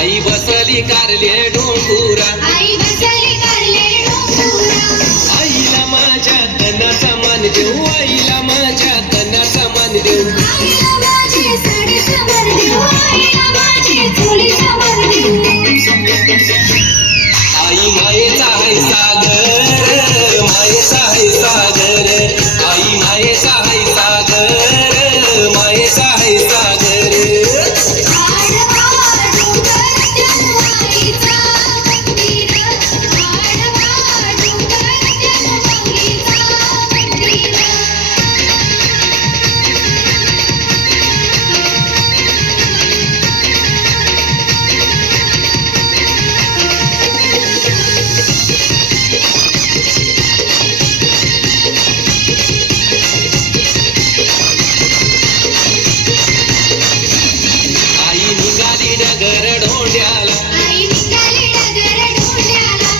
आई बसली कारले डोंगुरा, आईला माझ्या तनाचा मान देऊ, आईला माझ्या तनाचा मान देऊ, आई मायेचा आहे सागर, मायेचा आहे सागर, आई मायेचा आहे सागर, मायेचा आहे सागर.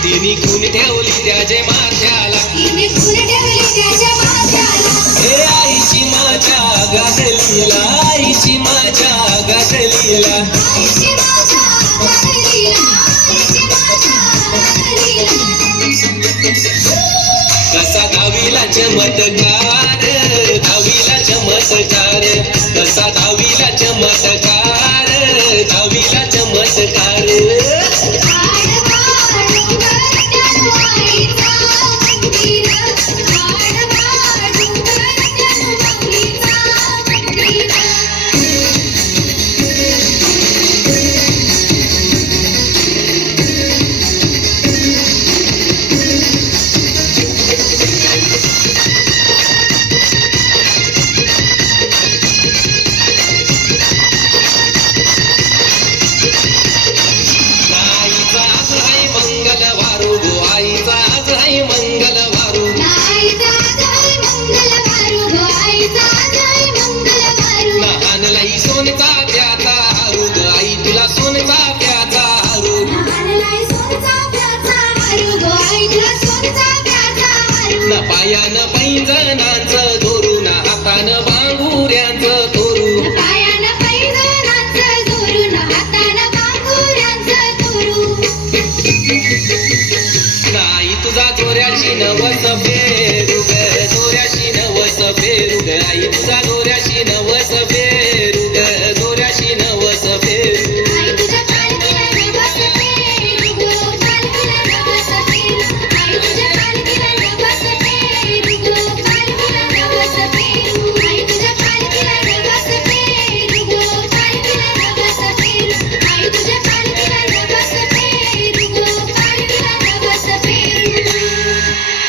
तिने खून ठेवली त्याच्या माथ्याला, हे आईची माझ्या गाठलीला, आईची माझ्या गाठलीला. कसा दहावीला चमत्कार, दहावीला चमत्कार, कसा दहावीला चमत्कार, दहावीला चमत्कार. पायानं पैंजणांचं धोरू, ना हातानं बांगुऱ्यांचं धोरू, नाही तुझा चोऱ्याची नवस